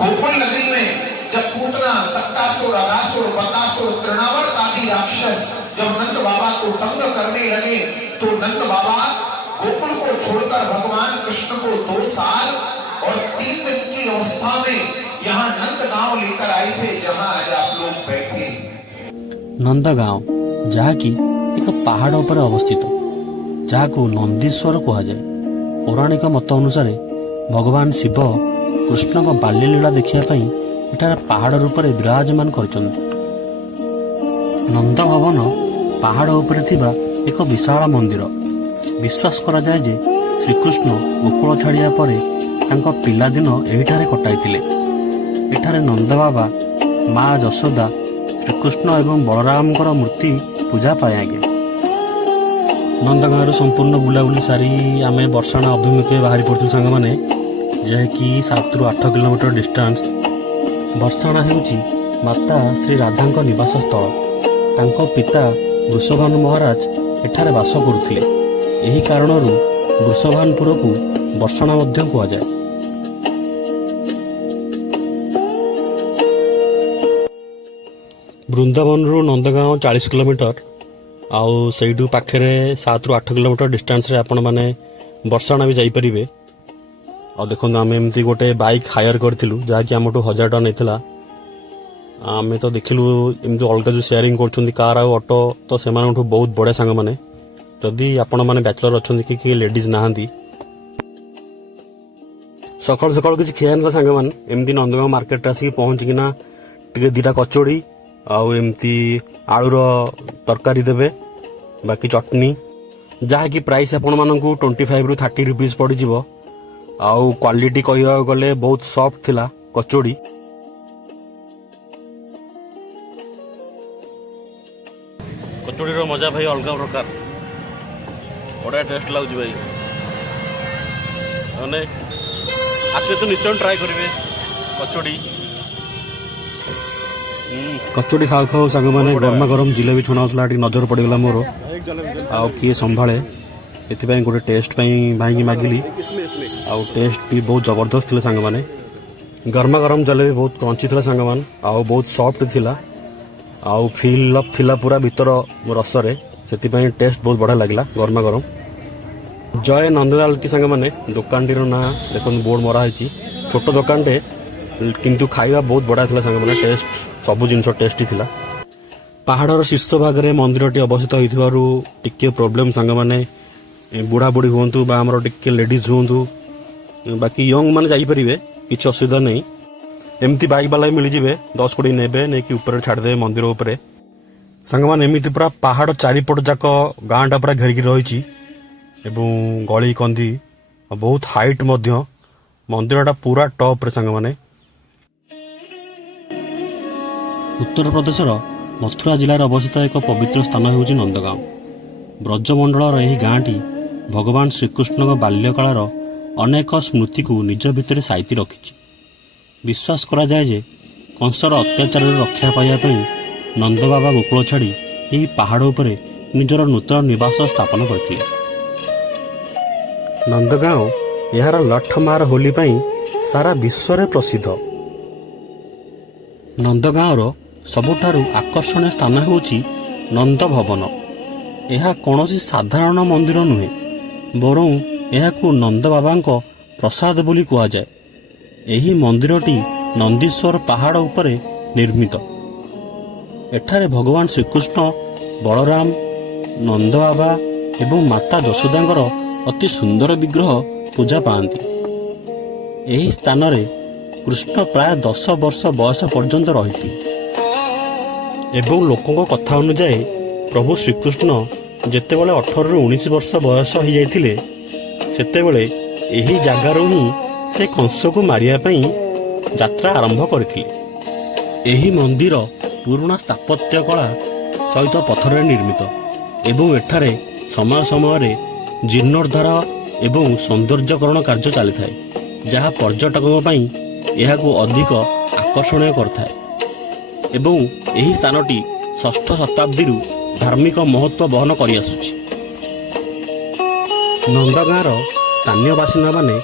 गोकुल नगरी में जब पूतना, सत्तासुर, अघासुर, बकासुर, तृणावर्त आदि राक्षस जब नंद बाबा को तंग करने लगे तो नंद बाबा गोकुल को छोड़कर भगवान कृष्ण को 2 साल और 3 दिन की अवस्था में यहाँ नंदगांव लेकर आए थे, जहाँ आज आप लोग बैठे। नंदगांव जहाँकि एक पहाड़ पर अवस्थित, जहाँ नंदीश्वर कहुए। पौराणिक मत अनुसार भगवान शिव कृष्ण को बाल्यलीला देखापी एठार पहाड़ रूप में विराजमान कर नंद भवन पहाड़ उपर थिबा एक विशाल मंदिर। विश्वास करा जाए जे श्रीकृष्ण गोकुल छाड़िया पर तांको पिलादिन एहिठारे कटाइतिले। एठारे नंद बाबा, माँ यशोदा, श्रीकृष्ण एवं बलरामकर मूर्ति पूजा पाए आगे। नंदगांव संपूर्ण बुलाबुली सारी आम बर्षाणा अभिमुखे बाहरी पड़ू सांग मैंने, जहाँकि 7 ରୁ 8 किलोमीटर डिस्टेंस। बर्षाणा हेउची माता श्री राधा निवास स्थल। तांको पिता वृषभानु महाराज एठारे बास करुथिले। एही कारणरू वृषभानपुर को बर्षाणा मध्य कहुए। वृंदावन रु नंदगांव 40 किलोमीटर आउ सेठू पाखे 7 ରୁ 8 किलोमीटर डिस्टेंस रे आपण माने बर्षाणा भी जाइपारे। आ देखो आम एमती गोटे बाइक हायर करूँ जहाँकि आम 1000 टका नहीं। आम तो देखिलु एमती अलग जो शेयरिंग कर कार आ ऑटो तो से बहुत बढ़िया सांग मैंने। जदि आपण मैंने बैचलर अच्छा कि लेडीज नहांती सकाल सकाल किसी खिया ना सांग मैंने एमती नंदगांव मार्केट आसिक पहुँचिकिना टे 2टा कचोड़ी आउ एमती आलूर तरकारी देवे, बाकी चटनी, जहाँकि प्राइस आपण मानू 25 ରୁ 30 रुपीज पड़ज। आउ क्वालिटी कहवा गले बहुत सॉफ्ट थिला कचोड़ी। कचोड़ी रो मजा भाई अलग प्रकार, बड़ा टेस्ट लगुच भाई। मैंने आसले तो निश्चय ट्राई करेंगे कचोड़ी। कचोड़ी खाऊ खाऊ सांग मैंने गरमा गरम जिलेबी छुना होता नजर पड़गला मोर। आउ किए संभाले एथिपाई गोटे टेस्ट भाई मागिली। आउ टेस्ट भी बहुत जबरदस्त थिले सांग माने। गरमा गरम जलेबी बहुत क्रंची थिला सांग मान, आउ बहुत सॉफ्ट थिला, आउ फिल अप थिला पूरा भीतर रसरे, सेतिपाई टेस्ट बहुत बढ़िया लगला गरमा गरम। जय नंदलाल की सांग माने दुकान टीर ना देखो बोर्ड मरा है। छोट दुकान टे किंतु खाइबा बहुत बढ़िया थिला सांग माने। टेस्ट सब जिनस टेस्टी थिला। पहाड़र शीर्ष भाग में मंदिर टी अवस्थित होइथिबारु टिके प्रॉब्लम सांग माने बुढ़ा बुढ़ी हूँ आमर टिके लेडीज हूँ, बाकी यंग मैंने जापरे किसी असुविधा नहीं। एमती बाइक वाला मिलଯିवे 10-20 नेबे नहीं कि ऊपर छाड़दे मंदिर उपरे सांग मैंने। एमती पूरा पहाड़ चारिपट जाक गाँटा पूरा घेरिकी रही गली कंदी बहुत हाइट मध्य मंदिरटा पूरा टॉप रे सांग मैंने। उत्तर प्रदेशर मथुरा जिलार अवस्थित एक पवित्र स्थान होउची नंदगांव। ब्रजमंडलर यही गाँटी भगवान श्रीकृष्ण बाल्यकालर अनेक स्मृति को निज भितर साइती रखी। विश्वास करा जाए जे कंसर अत्याचार रक्षा पाइबा नंद बाबा गोकुल छाड़ी यही पहाड़ उपरे निजर नूतन निवास स्थापन करते। नंदगांव यार लठमार होली पाई सारा विश्व रे प्रसिद्ध। नंदगांवर सबुठारु आकर्षणीय स्थान होउची नंद भवन। यह कौन साधारण मंदिर नुहे, बरं यह नंद बाबा प्रसाद बोली कहुए। यही मंदिरटी नंदीश्वर पहाड़ उपरे निर्मित। एठारे भगवान श्रीकृष्ण, बलराम, नंद बाबा एवं माता यशोदांकर अति सुंदर विग्रह पूजा पाती। यही स्थान रे कृष्ण प्राय 10 वर्ष बयस पर्यंत रही एवं लोकों कथा अनुसार प्रभु श्रीकृष्ण जेतेबेले 18 ରୁ 19 वर्ष बयस हो जाइथिले सेतेबेले एही जागारू ही से कंस को मारिया पई यात्रा आरंभ करथिले। एही मंदिर पुराना स्थापत्य कला सहित पत्थर निर्मित एवं एठारे समय समय जीर्णोद्धार एवं सौंदर्यकरण कार्य चली थाए, जहाँ पर्यटकों पई एहाकू अधिक आकर्षणीय करथाए। एवं एही स्थानटी 6ठ शताब्दी धार्मिक महत्व बहन करि आसुछि। नंदगांवर स्थानीय बासिंदा माने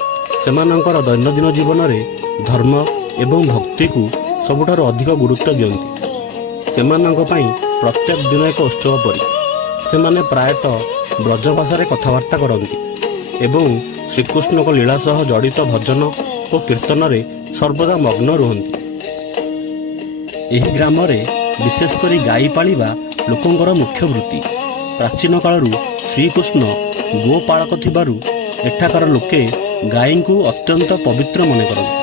सेमानंकर दैनंदिन जीवन में धर्म ଏବଂ ଭକ୍ତିକୁ ସବୁଠାରୁ ଅଧିକ ଗୁରୁତ୍ୱ ଦିଅନ୍ତି। ସେମାନଙ୍କ ପାଇଁ ପ୍ରତ୍ୟେକ ଦିନ ଏକ ଉତ୍ସବ ପରି। ସେମାନେ ପ୍ରାୟତଃ ବ୍ରଜ ଭାଷାରେ କଥାବାର୍ତ୍ତା କରନ୍ତି ଏବଂ ଶ୍ରୀକୃଷ୍ଣଙ୍କ ଲୀଳା ସହ ଜଡ଼ିତ ଭଜନ ଓ କୀର୍ତ୍ତନରେ ସର୍ବଦା ମଗ୍ନ ରୁହନ୍ତି। ଏହି ଗ୍ରାମରେ ବିଶେଷ କରି ଗାଈ ପାଳିବା ଲୋକଙ୍କର ମୁଖ୍ୟ ବୃତ୍ତି। ପ୍ରାଚୀନ କାଳରୁ ଶ୍ରୀକୃଷ୍ଣ ଗୋପାଳକ ଥିବାରୁ ଏଠାକାର ଲୋକେ ଗାଈଙ୍କୁ ଅତ୍ୟନ୍ତ ପବିତ୍ର ମନେ କରନ୍ତି।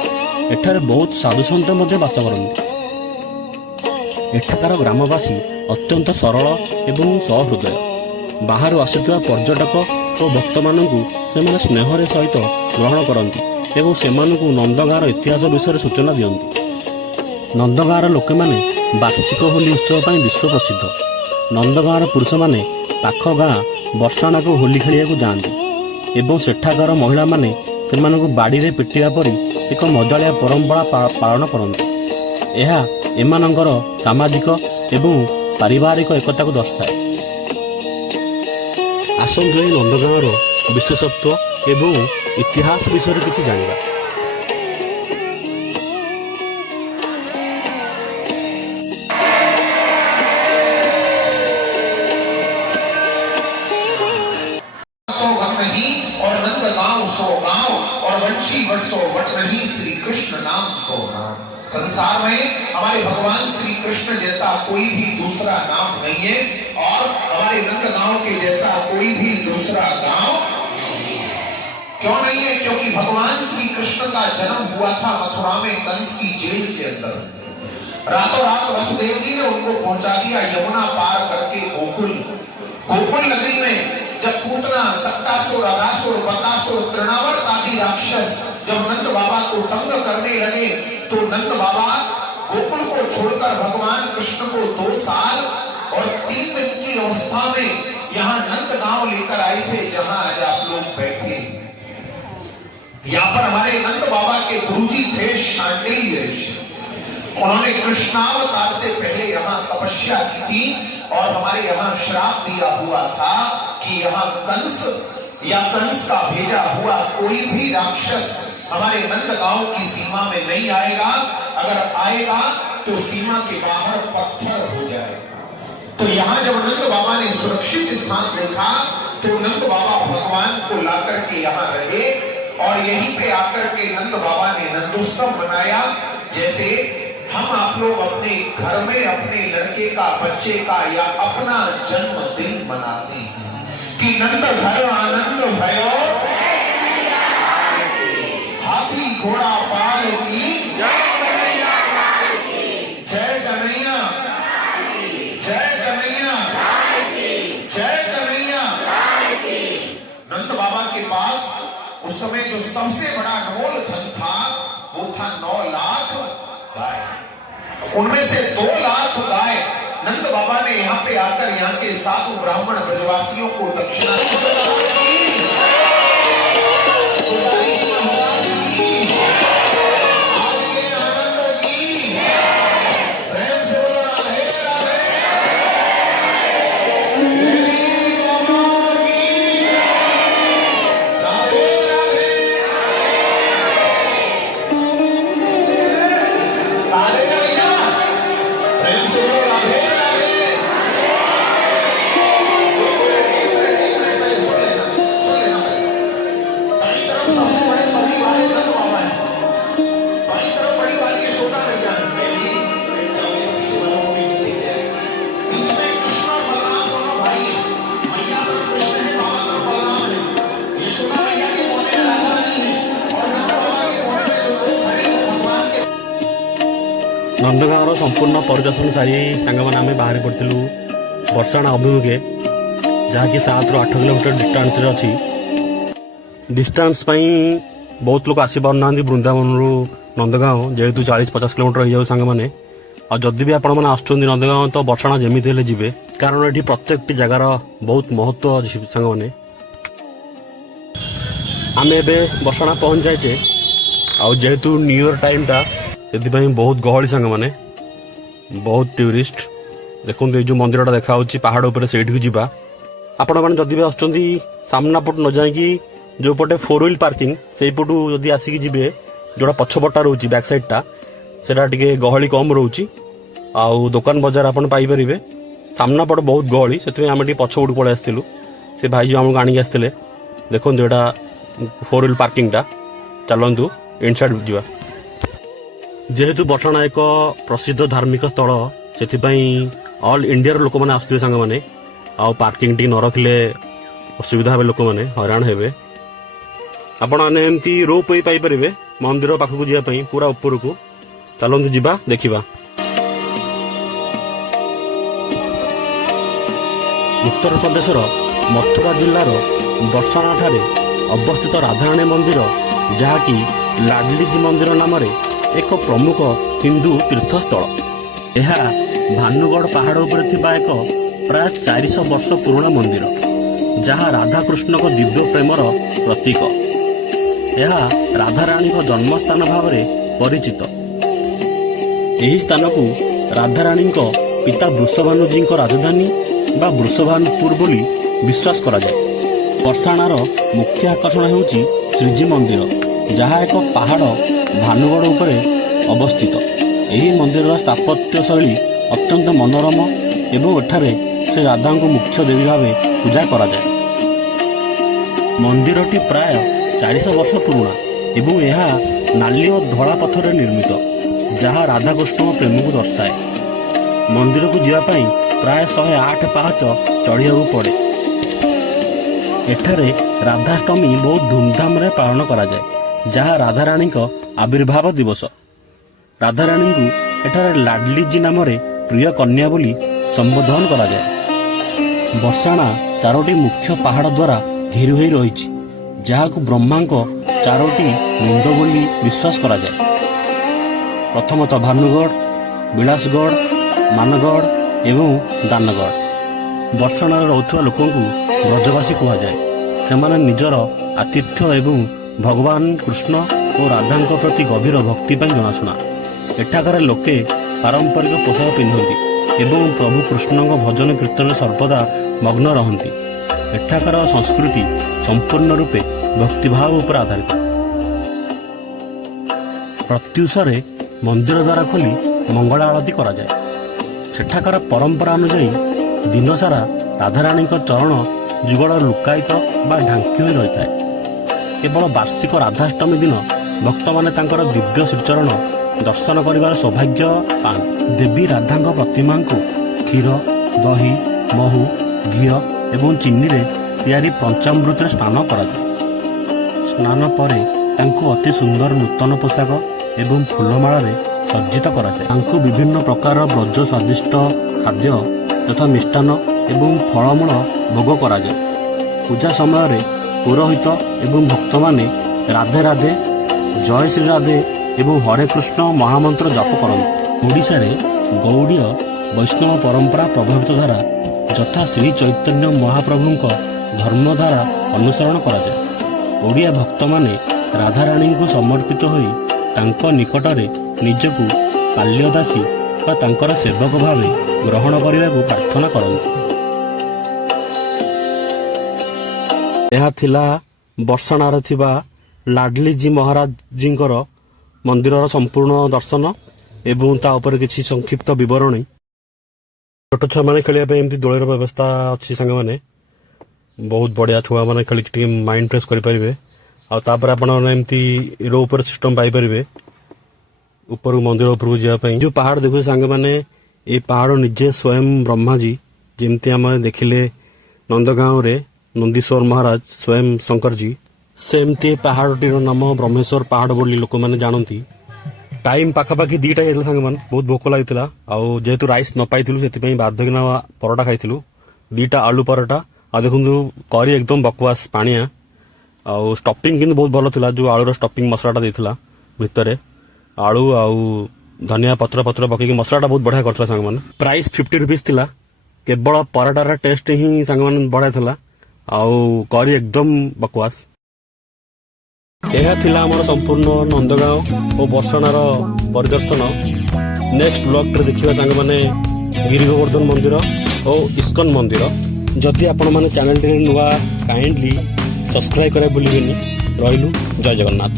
ଏଠାରେ ବହୁତ ସାଧୁସନ୍ଥ ମଧ୍ୟ ବାସ କରନ୍ତି। ଏଠାକାର ଗ୍ରାମବାସୀ ଅତ୍ୟନ୍ତ ସରଳ ଏବଂ ସହୃଦୟ। ବାହାରୁ ଆସୁଥିବା ପର୍ଯ୍ୟଟକ ଓ ଭକ୍ତମାନଙ୍କୁ ସେମାନେ ସ୍ନେହର ସହିତ ଗ୍ରହଣ କରନ୍ତି ଏବଂ ସେମାନଙ୍କୁ ନନ୍ଦଗାଁର ଇତିହାସ ବିଷୟରେ ସୂଚନା ଦିଅନ୍ତି। ନନ୍ଦଗାଁର ଲୋକମାନେ ବାର୍ଷିକ ହୋଲି ଉତ୍ସବ ପାଇଁ ବିଶ୍ୱ ପ୍ରସିଦ୍ଧ। ନନ୍ଦଗାଁର ପୁରୁଷମାନେ ପାଖ ଗାଁ ବର୍ଷାଣାକୁ ହୋଲି ଖେଳିବାକୁ ଯାଆନ୍ତି ଏବଂ ସେଠାକାର ମହିଳାମାନେ ସେମାନଙ୍କୁ ବାଡ଼ିରେ ପିଟିବା ପରି ଏକ ମଜାଳିଆ ପରମ୍ପରା ପାଳନ କରନ୍ତି। ଏହା ଏମାନଙ୍କର ସାମାଜିକ ଏବଂ ପାରିବାରିକ ଏକତାକୁ ଦର୍ଶାଏ। ଆସନ୍ତୁ ଏହି ନନ୍ଦଗାଁର ବିଶେଷତ୍ୱ ଏବଂ ଇତିହାସ ବିଷୟରେ କିଛି ଜାଣିବା। सो वन नहीं और नंद गांव सो गांव और वंशी वट सो वट नहीं, श्री कृष्ण नाम सो नाम। संसार में हमारे भगवान श्री कृष्ण जैसा कोई भी दूसरा नाम नहीं है और हमारे नंद गांव के जैसा कोई भी दूसरा गांव क्यों नहीं है? क्योंकि भगवान श्री कृष्ण का जन्म हुआ था मथुरा में कंस की जेल के अंदर। रातों रात वसुदेव जी ने उनको पहुंचा दिया यमुना पार करके गोकुल। गोकुल नगरी में जब पूतना, सक्कासुर, अगासुर, बकासुर, तृणावर्त आदि राक्षस जब नंद बाबा को तंग करने लगे तो नंद बाबा गोकुल को छोड़कर भगवान कृष्ण को 2 साल और 3 दिन की अवस्था में यहाँ नंद गांव लेकर आए थे, जहां आज आप लोग बैठे। यहाँ पर हमारे नंद बाबा के गुरुजी थे शांडिल्य ऋषि। उन्होंने कृष्णावतार से पहले यहाँ तपस्या की थी और हमारे यहाँ श्राप दिया हुआ था कि यहाँ कंस या कंस का भेजा हुआ कोई भी राक्षस हमारे नंद गांव की सीमा में नहीं आएगा। अगर आएगा तो सीमा के बाहर पत्थर हो जाएगा। तो यहाँ जब नंद बाबा ने सुरक्षित स्थान देखा तो नंद बाबा भगवान को लाकर के यहाँ रहे और यहीं पे आकर के नंद बाबा ने नंदोत्सव मनाया। जैसे हम आप लोग अपने घर में अपने लड़के का, बच्चे का या अपना जन्मदिन मनाते हैं कि नंद घर आनंद भयो, हाथी घोड़ा पाल की जय कन्हैया, जय कन्हैया, जय कन्हैया। नंद बाबा के पास उस समय जो सबसे बड़ा अनमोल धन था वो था 9 लाख गाय। उनमें से 2 लाख गाय नंद बाबा ने यहाँ पे आकर यहाँ के साधु ब्राह्मण ब्रजवासियों को दक्षिणा दी। ନନ୍ଦଗାଁର ସମ୍ପୂର୍ଣ୍ଣ ପରିଦର୍ଶନ ସାରି ସାଙ୍ଗମାନେ ଆମେ ବାହାରି ପଡ଼ିଥିଲୁ ବର୍ଷାଣା ଅଭିମୁଖେ, ଯାହାକି 7ରୁ 8 କିଲୋମିଟର ଡିଷ୍ଟାନ୍ସରେ ଅଛି। ଡିଷ୍ଟାନ୍ସ ପାଇଁ ବହୁତ ଲୋକ ଆସିପାରୁନାହାନ୍ତି ବୃନ୍ଦାବନରୁ ନନ୍ଦଗାଁव, ଯେହେତୁ 40-50 କିଲୋମିଟର ହେଇଯାଉ ସାଙ୍ଗମାନେ। ଆଉ ଯଦି ବି ଆପଣମାନେ ଆସୁଛନ୍ତି ନନ୍ଦଗାଁव ତ ବର୍ଷାଣା ଯେମିତି ହେଲେ ଯିବେ, କାରଣ ଏଠି ପ୍ରତ୍ୟେକଟି ଜାଗାର ବହୁତ ମହତ୍ତ୍ୱ ଅଛି ସାଙ୍ଗମାନେ। ଆମେ ଏବେ ବର୍ଷାଣା ପହଞ୍ଚି ଯାଇଛେ। ଆଉ ଯେହେତୁ ନ୍ୟୁ ଇୟର ଟାଇମ୍ଟା, ସେଥିପାଇଁ ବହୁତ ଗହଳି ସାଙ୍ଗମାନେ, ବହୁତ ଟୁରିଷ୍ଟ। ଦେଖନ୍ତୁ ଏଇ ଯେଉଁ ମନ୍ଦିରଟା ଦେଖାହେଉଛି ପାହାଡ଼ ଉପରେ, ସେଇଠିକୁ ଯିବା। ଆପଣମାନେ ଯଦି ବି ଆସୁଛନ୍ତି ସାମ୍ନା ପଟୁ ନ ଯାଇକି ଯୋଉ ପଟେ 4 ହ୍ୱିଲ୍ ପାର୍କିଂ ସେଇପଟୁ ଯଦି ଆସିକି ଯିବେ, ଯୋଉଟା ପଛପଟଟା ରହୁଛି ବ୍ୟାକ୍ ସାଇଡ୍ଟା, ସେଟା ଟିକେ ଗହଳି କମ୍ ରହୁଛି। ଆଉ ଦୋକାନ ବଜାର ଆପଣ ପାଇପାରିବେ। ସାମ୍ନା ପଟେ ବହୁତ ଗହଳି, ସେଥିପାଇଁ ଆମେ ଟିକେ ପଛପଟକୁ ପଳେଇ ଆସିଥିଲୁ। ସେ ଭାଇ ଯେଉଁ ଆମକୁ ଆଣିକି ଆସିଥିଲେ, ଦେଖନ୍ତୁ ଏଇଟା 4 wheel ପାର୍କିଂଟା। ଚାଲନ୍ତୁ ଇନସାଇଡ୍ ଯିବା। ଯେହେତୁ ବର୍ଷାଣା ଏକ ପ୍ରସିଦ୍ଧ ଧାର୍ମିକ ସ୍ଥଳ, ସେଥିପାଇଁ ଅଲ୍ ଇଣ୍ଡିଆର ଲୋକମାନେ ଆସୁଥିବେ ସାଙ୍ଗମାନେ। ଆଉ ପାର୍କିଂ ଟିକେ ନ ରଖିଲେ ଅସୁବିଧା ହେବେ, ଲୋକମାନେ ହଇରାଣ ହେବେ। ଆପଣମାନେ ଏମିତି ରୋପ୍ ୱେ ପାଇପାରିବେ ମନ୍ଦିର ପାଖକୁ ଯିବା ପାଇଁ, ପୁରା ଉପରକୁ। ଚାଲନ୍ତୁ ଯିବା, ଦେଖିବା। ଉତ୍ତରପ୍ରଦେଶର ମଥୁରା ଜିଲ୍ଲାର ବର୍ଷାଣା ଠାରେ ଅବସ୍ଥିତ ରାଧାରାଣୀ ମନ୍ଦିର, ଯାହାକି ଲାଡଲିଜ୍ ମନ୍ଦିର ନାମରେ ଏକ ପ୍ରମୁଖ ହିନ୍ଦୁ ତୀର୍ଥସ୍ଥଳ। ଏହା ଭାନୁଗଡ଼ ପାହାଡ଼ ଉପରେ ଥିବା ଏକ ପ୍ରାୟ 400 ବର୍ଷ ପୁରୁଣା ମନ୍ଦିର, ଯାହା ରାଧାକୃଷ୍ଣଙ୍କ ଦିବ୍ୟ ପ୍ରେମର ପ୍ରତୀକ। ଏହା ରାଧାରାଣୀଙ୍କ ଜନ୍ମସ୍ଥାନ ଭାବରେ ପରିଚିତ। ଏହି ସ୍ଥାନକୁ ରାଧାରାଣୀଙ୍କ ପିତା ବୃଷଭାନୁଜୀଙ୍କ ରାଜଧାନୀ ବା ବୃଷଭାନପୁର ବୋଲି ବିଶ୍ୱାସ କରାଯାଏ। ବର୍ଷାଣାର ମୁଖ୍ୟ ଆକର୍ଷଣ ହେଉଛି ଶ୍ରୀଜୀ ମନ୍ଦିର, ଯାହା ଏକ ପାହାଡ଼ ଭାନୁଗଡ଼ ଉପରେ ଅବସ୍ଥିତ। ଏହି ମନ୍ଦିରର ସ୍ଥାପତ୍ୟ ଶୈଳୀ ଅତ୍ୟନ୍ତ ମନୋରମ ଏବଂ ଏଠାରେ ସେ ରାଧାଙ୍କୁ ମୁଖ୍ୟ ଦେବୀ ଭାବେ ପୂଜା କରାଯାଏ। ମନ୍ଦିରଟି ପ୍ରାୟ 400 ବର୍ଷ ପୁରୁଣା ଏବଂ ଏହା ନାଲି ଓ ଧଳା ପଥରରେ ନିର୍ମିତ, ଯାହା ରାଧାକୃଷ୍ଣଙ୍କ ପ୍ରେମକୁ ଦର୍ଶାଏ। ମନ୍ଦିରକୁ ଯିବା ପାଇଁ ପ୍ରାୟ 108 ପାହାଚ ଚଢ଼ିବାକୁ ପଡ଼େ। ଏଠାରେ ରାଧାଷ୍ଟମୀ ବହୁତ ଧୁମଧାମରେ ପାଳନ କରାଯାଏ, ଯାହା ରାଧାରାଣୀଙ୍କ ଆବିର୍ଭାବ ଦିବସ। ରାଧାରାଣୀଙ୍କୁ ଏଠାରେ ଲାଡଲିଜ୍ ନାମରେ ପ୍ରିୟ କନ୍ୟା ବୋଲି ସମ୍ବୋଧନ କରାଯାଏ। ବର୍ଷାଣା 4ଟି ମୁଖ୍ୟ ପାହାଡ଼ ଦ୍ୱାରା ଘେରି ହୋଇ ରହିଛି, ଯାହାକୁ ବ୍ରହ୍ମାଙ୍କ 4ଟି ମୁଣ୍ଡ ବୋଲି ବିଶ୍ୱାସ କରାଯାଏ। ପ୍ରଥମତଃ ଭାନୁଗଡ଼, ବିଳାସଗଡ଼, ମାନଗଡ଼ ଏବଂ ଦାନଗଡ଼। ବର୍ଷାଣାରେ ରହୁଥିବା ଲୋକଙ୍କୁ ବ୍ରଜବାସୀ କୁହାଯାଏ। ସେମାନେ ନିଜର ଆତିଥ୍ୟ ଏବଂ ଭଗବାନ କୃଷ୍ଣ ଓ ରାଧାଙ୍କ ପ୍ରତି ଗଭୀର ଭକ୍ତି ପାଇଁ ଜଣାଶୁଣା। ଏଠାକାର ଲୋକେ ପାରମ୍ପରିକ ପୋଷାକ ପିନ୍ଧନ୍ତି ଏବଂ ପ୍ରଭୁ କୃଷ୍ଣଙ୍କ ଭଜନ କୀର୍ତ୍ତନରେ ସର୍ବଦା ମଗ୍ନ ରହନ୍ତି। ଏଠାକାର ସଂସ୍କୃତି ସମ୍ପୂର୍ଣ୍ଣ ରୂପେ ଭକ୍ତିଭାବ ଉପରେ ଆଧାରିତ। ପ୍ରତ୍ୟୁଷରେ ମନ୍ଦିର ଦ୍ୱାର ଖୋଲି ମଙ୍ଗଳ ଆଳତୀ କରାଯାଏ। ସେଠାକାର ପରମ୍ପରା ଅନୁଯାୟୀ ଦିନସାରା ରାଧାରାଣୀଙ୍କ ଚରଣ ଯୁଗଳ ଲୁକାୟିତ ବା ଢାଙ୍କି ହୋଇ ରହିଥାଏ। କେବଳ ବାର୍ଷିକ ରାଧାଷ୍ଟମୀ ଦିନ ଭକ୍ତମାନେ ତାଙ୍କର ଦିବ୍ୟ ଶ୍ରୀଚରଣ ଦର୍ଶନ କରିବାର ସୌଭାଗ୍ୟ ପାଆନ୍ତି। ଦେବୀ ରାଧାଙ୍କ ପ୍ରତିମାଙ୍କୁ କ୍ଷୀର, ଦହି, ମହୁ, ଘିଅ ଏବଂ ଚିନିରେ ତିଆରି ପଞ୍ଚାମୃତରେ ସ୍ନାନ କରାଯାଏ। ସ୍ନାନ ପରେ ତାଙ୍କୁ ଅତି ସୁନ୍ଦର ନୂତନ ପୋଷାକ ଏବଂ ଫୁଲମାଳାରେ ସଜ୍ଜିତ କରାଯାଏ। ତାଙ୍କୁ ବିଭିନ୍ନ ପ୍ରକାର ବ୍ରଜ ସ୍ୱାଦିଷ୍ଟ ଖାଦ୍ୟ ତଥା ମିଷ୍ଟାନ୍ନ ଏବଂ ଫଳମୂଳ ଭୋଗ କରାଯାଏ। ପୂଜା ସମୟରେ ପୁରୋହିତ ଏବଂ ଭକ୍ତମାନେ ରାଧେ ରାଧେ, ଜୟ ଶ୍ରୀ ରାଧେ ଏବଂ ହରେ କୃଷ୍ଣ ମହାମନ୍ତ୍ର ଜପ କରନ୍ତି। ଓଡ଼ିଶାରେ ଗୌଡ଼ୀୟ ବୈଷ୍ଣବ ପରମ୍ପରା ପ୍ରଭାବିତ ଧାରା ଯଥା ଶ୍ରୀ ଚୈତନ୍ୟ ମହାପ୍ରଭୁଙ୍କ ଧର୍ମଧାରା ଅନୁସରଣ କରାଯାଏ। ଓଡ଼ିଆ ଭକ୍ତମାନେ ରାଧାରାଣୀଙ୍କୁ ସମର୍ପିତ ହୋଇ ତାଙ୍କ ନିକଟରେ ନିଜକୁ ପାଲ୍ୟଦାସୀ ବା ତାଙ୍କର ସେବକ ଭାବେ ଗ୍ରହଣ କରିବାକୁ ପ୍ରାର୍ଥନା କରନ୍ତି। ଏହା ଥିଲା ବର୍ଷାଣାରେ ଥିବା ଲାଡଲିଜୀ ମହାରାଜଜୀଙ୍କର ମନ୍ଦିରର ସମ୍ପୂର୍ଣ୍ଣ ଦର୍ଶନ ଏବଂ ତା ଉପରେ କିଛି ସଂକ୍ଷିପ୍ତ ବିବରଣୀ। ଛୋଟ ଛୁଆମାନେ ଖେଳିବା ପାଇଁ ଏମିତି ଦୋଳିର ବ୍ୟବସ୍ଥା ଅଛି ସାଙ୍ଗମାନେ, ବହୁତ ବଢ଼ିଆ। ଛୁଆମାନେ ଖେଳିକି ଟିକେ ମାଇଣ୍ଡ ଫ୍ରେଶ୍ କରିପାରିବେ। ଆଉ ତାପରେ ଆପଣମାନେ ଏମିତି ରୋପର ସିଷ୍ଟମ ପାଇପାରିବେ ଉପରକୁ, ମନ୍ଦିର ଉପରକୁ ଯିବା ପାଇଁ। ଯେଉଁ ପାହାଡ଼ ଦେଖୁଛେ ସାଙ୍ଗମାନେ, ଏଇ ପାହାଡ଼ ନିଜେ ସ୍ୱୟଂ ବ୍ରହ୍ମାଜୀ, ଯେମିତି ଆମେ ଦେଖିଲେ ନନ୍ଦଗାଁରେ ନନ୍ଦୀଶ୍ୱର ମହାରାଜ ସ୍ୱୟଂ ଶଙ୍କରଜୀ, ସେମିତି ପାହାଡ଼ଟିର ନାମ ବ୍ରହ୍ମେଶ୍ୱର ପାହାଡ଼ ବୋଲି ଲୋକମାନେ ଜାଣନ୍ତି। ଟାଇମ୍ ପାଖାପାଖି 2ଟା ହେଇଥିଲା ସାଙ୍ଗମାନେ, ବହୁତ ଭୋକ ଲାଗିଥିଲା। ଆଉ ଯେହେତୁ ରାଇସ୍ ନ ପାଇଥିଲୁ, ସେଥିପାଇଁ ବାଧ୍ୟକିନା ପରଟା ଖାଇଥିଲୁ, 2ଟା ଆଳୁ ପରଟା। ଆଉ ଦେଖନ୍ତୁ କରି ଏକଦମ ବକୱାସ ପାଣିଆ। ଆଉ ଷ୍ଟପିଂ କିନ୍ତୁ ବହୁତ ଭଲ ଥିଲା, ଯେଉଁ ଆଳୁର ଷ୍ଟପିଂ ମସଲାଟା ଦେଇଥିଲା ଭିତରେ, ଆଳୁ ଆଉ ଧନିଆ ପତ୍ର ପକେଇକି ମସଲାଟା ବହୁତ ବଢ଼ିଆ କରିଥିଲା ସାଙ୍ଗମାନେ। ପ୍ରାଇସ୍ 50 ରୁପିଜ୍ ଥିଲା। କେବଳ ପରଟାର ଟେଷ୍ଟ ହିଁ ସାଙ୍ଗମାନେ ବଢ଼ିଆ ଥିଲା, ଆଉ କରି ଏକଦମ ବକୱାସ। ଏହା ଥିଲା ଆମର ସମ୍ପୂର୍ଣ୍ଣ ନନ୍ଦଗାଁଓ ଓ ବର୍ଷାଣାର ପରିଦର୍ଶନ। ନେକ୍ସଟ ବ୍ଲଗ୍ରେ ଦେଖିବା ସାଙ୍ଗମାନେ ଗିରି ଗୋବର୍ଦ୍ଧନ ମନ୍ଦିର ଓ ଇସ୍କନ ମନ୍ଦିର। ଯଦି ଆପଣମାନେ ଚ୍ୟାନେଲଟିରେ ନୂଆ, କାଇଣ୍ଡଲି ସବସ୍କ୍ରାଇବ୍ କରିବାକୁ ଭୁଲିବେନି। ରହିଲୁ, ଜୟ ଜଗନ୍ନାଥ।